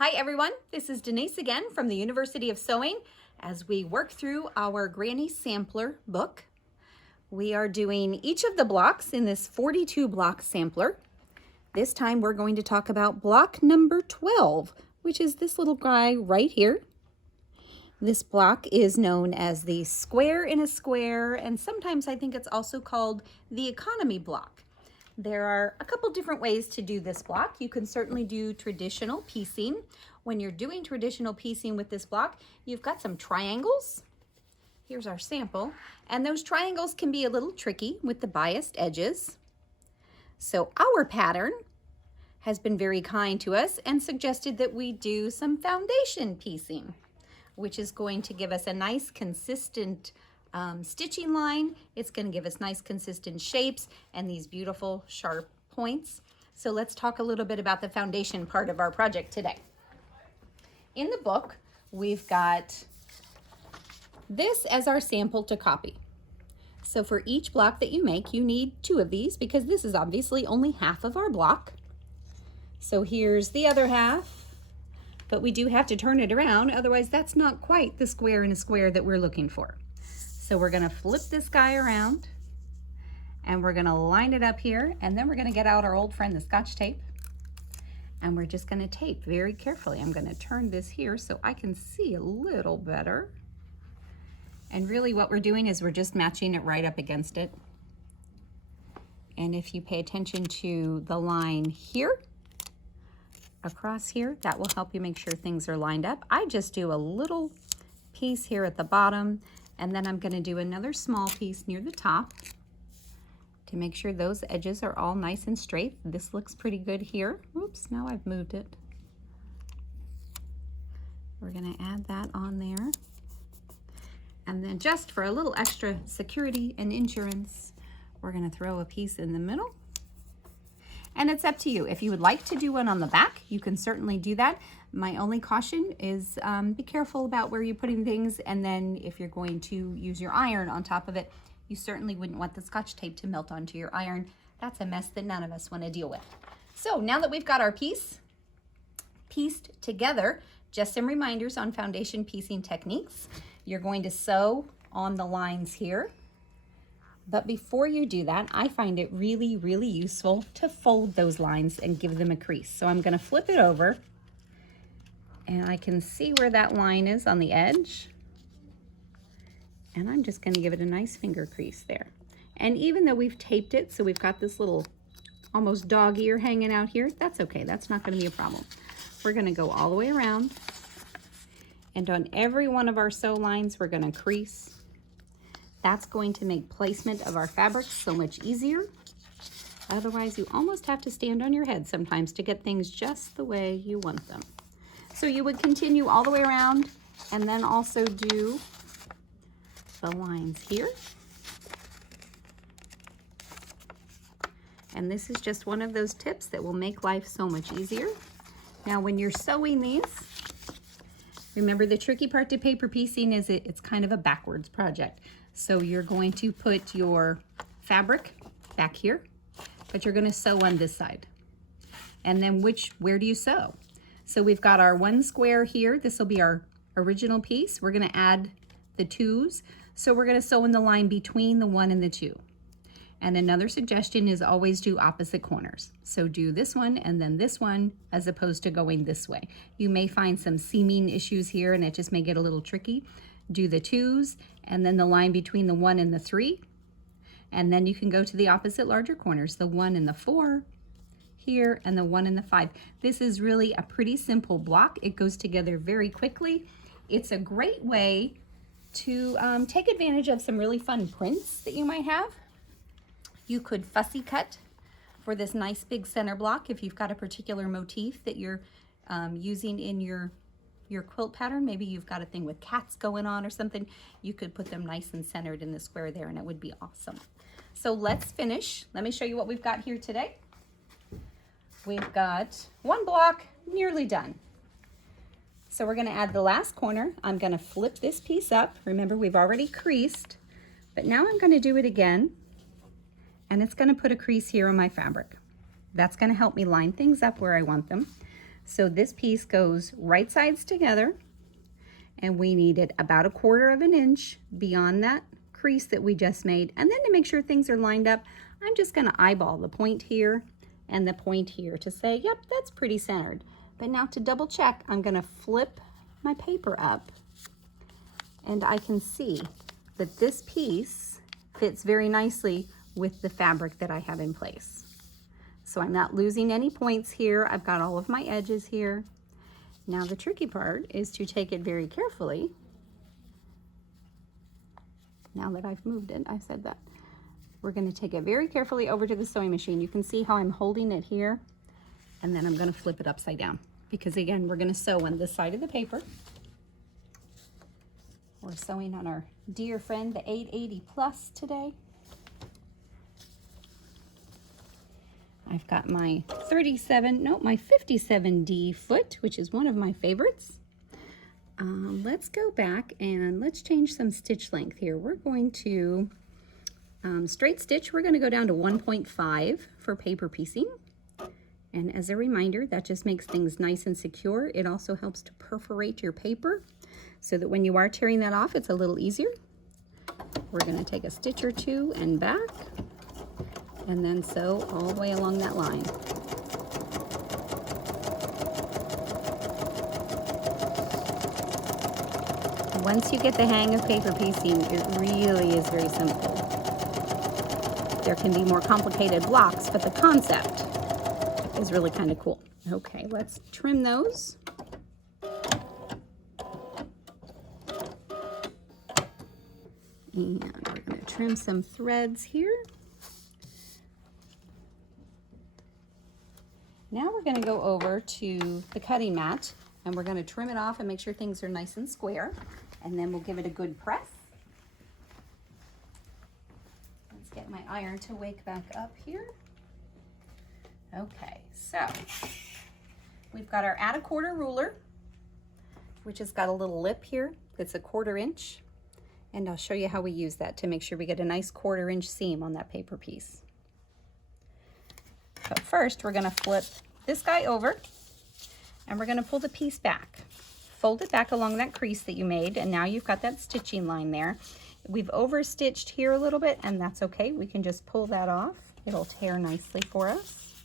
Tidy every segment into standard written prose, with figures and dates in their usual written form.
Hi everyone, this is Denise again from the University of Sewing as we work through our Granny Sampler book. We are doing each of the blocks in this 42 block sampler. This time we're going to talk about block number 12, which is this little guy right here. This block is known as the square in a square, and sometimes I think it's also called the economy block. There are a couple different ways to do this block. You can certainly do traditional piecing. When you're doing traditional piecing with this block, you've got some triangles. Here's our sample. And those triangles can be a little tricky with the biased edges. So our pattern has been very kind to us and suggested that we do some foundation piecing, which is going to give us a nice consistent stitching line. It's going to give us nice consistent shapes and these beautiful sharp points. So let's talk a little bit about the foundation part of our project today. In the book, we've got this as our sample to copy. So for each block that you make, you need 2 of these because this is obviously only half of our block. So here's the other half, but we do have to turn it around, otherwise that's not quite the square in a square that we're looking for. So we're gonna flip this guy around and we're gonna line it up here, and then we're gonna get out our old friend, the Scotch tape, and we're just gonna tape very carefully. I'm gonna turn this here so I can see a little better. And really what we're doing is we're just matching it right up against it. And if you pay attention to the line here, across here, that will help you make sure things are lined up. I just do a little piece here at the bottom, and then I'm going to do another small piece near the top to make sure those edges are all nice and straight. This looks pretty good here. Oops, now I've moved it. We're going to add that on there. And then just for a little extra security and insurance, we're going to throw a piece in the middle. And it's up to you. If you would like to do one on the back, you can certainly do that. My only caution is be careful about where you're putting things, and then if you're going to use your iron on top of it, you certainly wouldn't want the Scotch tape to melt onto your iron. That's a mess that none of us want to deal with. So now that we've got our piece pieced together, just some reminders on foundation piecing techniques. You're going to sew on the lines here. But before you do that, I find it really, really useful to fold those lines and give them a crease. So I'm gonna flip it over, and I can see where that line is on the edge. And I'm just gonna give it a nice finger crease there. And even though we've taped it, so we've got this little almost dog ear hanging out here, that's okay, that's not gonna be a problem. We're gonna go all the way around, and on every one of our sew lines, we're gonna crease. That's going to make placement of our fabrics so much easier. Otherwise, you almost have to stand on your head sometimes to get things just the way you want them. So you would continue all the way around and then also do the lines here. And this is just one of those tips that will make life so much easier. Now, when you're sewing these, remember the tricky part to paper piecing is it's kind of a backwards project. So you're going to put your fabric back here, but you're going to sew on this side. And then where do you sew? So we've got our one square here. This will be our original piece. We're going to add the 2s. So we're going to sew in the line between the 1 and the 2. And another suggestion is always do opposite corners. So do this one and then this one as opposed to going this way. You may find some seaming issues here and it just may get a little tricky. Do the 2s and then the line between the 1 and the 3. And then you can go to the opposite larger corners, the 1 and the 4 here and the 1 and the 5. This is really a pretty simple block. It goes together very quickly. It's a great way to take advantage of some really fun prints that you might have. You could fussy cut for this nice big center block if you've got a particular motif that you're using in your quilt pattern. Maybe you've got a thing with cats going on or something. You could put them nice and centered in the square there and it would be awesome. So let's finish. Let me show you what we've got here today. We've got one block nearly done. So we're gonna add the last corner. I'm gonna flip this piece up. Remember, we've already creased, but now I'm gonna do it again, and it's gonna put a crease here in my fabric. That's gonna help me line things up where I want them. So this piece goes right sides together, and we needed about 1/4 of an inch beyond that crease that we just made. And then to make sure things are lined up, I'm just gonna eyeball the point here and the point here to say, yep, that's pretty centered. But now to double check, I'm gonna flip my paper up, and I can see that this piece fits very nicely with the fabric that I have in place. So I'm not losing any points here. I've got all of my edges here. Now the tricky part is to take it very carefully. Now that I've moved it, I said that. We're gonna take it very carefully over to the sewing machine. You can see how I'm holding it here, and then I'm gonna flip it upside down. Because again, we're gonna sew on this side of the paper. We're sewing on our dear friend, the 880 Plus today. I've got my 57D foot, which is one of my favorites. Let's go back and let's change some stitch length here. We're going to straight stitch. We're going to go down to 1.5 for paper piecing. And as a reminder, that just makes things nice and secure. It also helps to perforate your paper so that when you are tearing that off, it's a little easier. We're going to take a stitch or two and back, and then sew all the way along that line. Once you get the hang of paper piecing, it really is very simple. There can be more complicated blocks, but the concept is really kind of cool. Okay, let's trim those. And we're going to trim some threads here. Now we're going to go over to the cutting mat, and we're going to trim it off and make sure things are nice and square, and then we'll give it a good press. Let's get my iron to wake back up here. Okay, so we've got our add a quarter ruler, which has got a little lip here that's 1/4 inch, and I'll show you how we use that to make sure we get a nice 1/4 inch seam on that paper piece. But first, we're gonna flip this guy over, and we're gonna pull the piece back. Fold it back along that crease that you made, and now you've got that stitching line there. We've overstitched here a little bit, and that's okay. We can just pull that off. It'll tear nicely for us.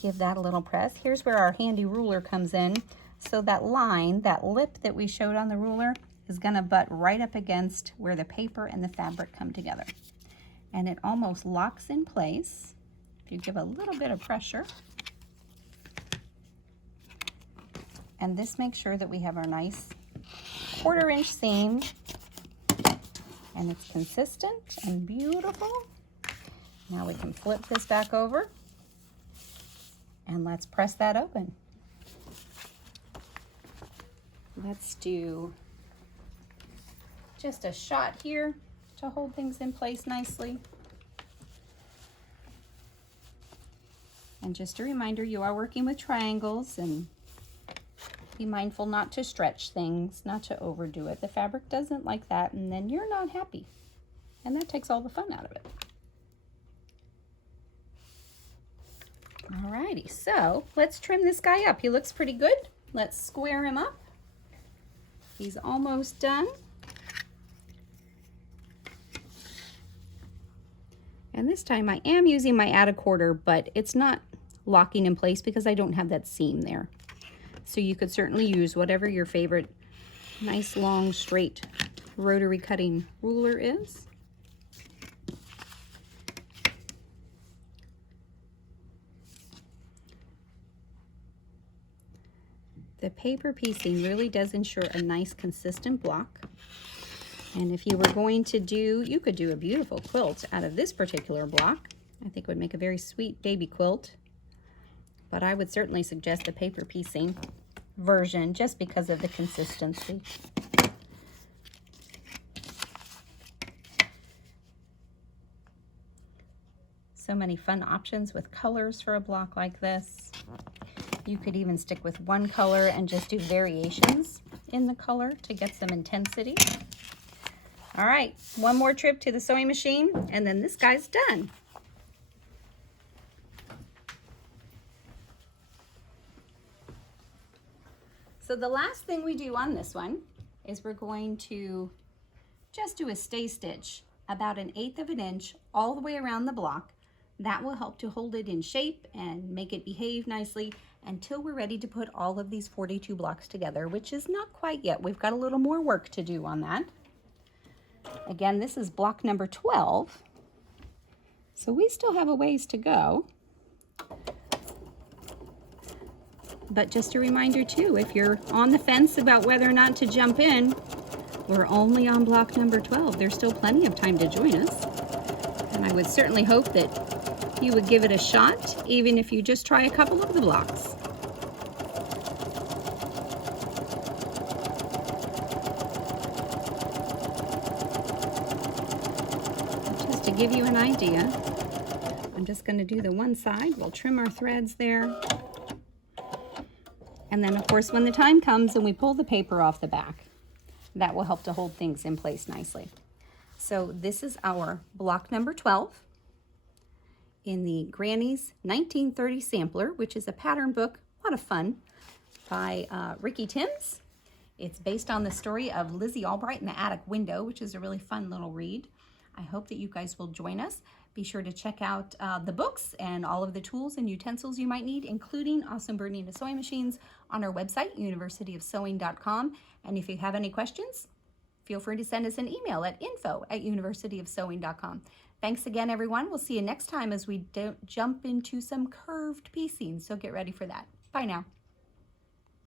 Give that a little press. Here's where our handy ruler comes in. So that line, that lip that we showed on the ruler, is gonna butt right up against where the paper and the fabric come together. And it almost locks in place. You give a little bit of pressure, and this makes sure that we have our nice 1/4 inch seam, and it's consistent and beautiful. Now we can flip this back over, and let's press that open. Let's do just a shot here to hold things in place nicely. And just a reminder, you are working with triangles, and be mindful not to stretch things, not to overdo it. The fabric doesn't like that, and then you're not happy. And that takes all the fun out of it. Alrighty, so let's trim this guy up. He looks pretty good. Let's square him up. He's almost done. And this time I am using my add a quarter, but it's not locking in place because I don't have that seam there. So you could certainly use whatever your favorite nice long straight rotary cutting ruler is. The paper piecing really does ensure a nice consistent block. And if you were going to do, you could do a beautiful quilt out of this particular block. I think it would make a very sweet baby quilt. But I would certainly suggest the paper piecing version just because of the consistency. So many fun options with colors for a block like this. You could even stick with one color and just do variations in the color to get some intensity. All right, one more trip to the sewing machine, and then this guy's done. So the last thing we do on this one is we're going to just do a stay stitch about 1/8 of an inch all the way around the block. That will help to hold it in shape and make it behave nicely until we're ready to put all of these 42 blocks together, which is not quite yet. We've got a little more work to do on that. Again, this is block number 12. So we still have a ways to go. But just a reminder too, if you're on the fence about whether or not to jump in, we're only on block number 12. There's still plenty of time to join us. And I would certainly hope that you would give it a shot, even if you just try a couple of the blocks. Just to give you an idea, I'm just going to do the one side. We'll trim our threads there. And then, of course, when the time comes and we pull the paper off the back, that will help to hold things in place nicely. So this is our block number 12 in the Granny's 1930 Sampler, which is a pattern book, a lot of fun, by Ricky Timms. It's based on the story of Lizzy Albright in the Attic Window, which is a really fun little read. I hope that you guys will join us. Be sure to check out the books and all of the tools and utensils you might need, including awesome Bernina sewing machines, on our website, universityofsewing.com. And if you have any questions, feel free to send us an email at info@universityofsewing.com. Thanks again, everyone. We'll see you next time as we jump into some curved piecing, so get ready for that. Bye now.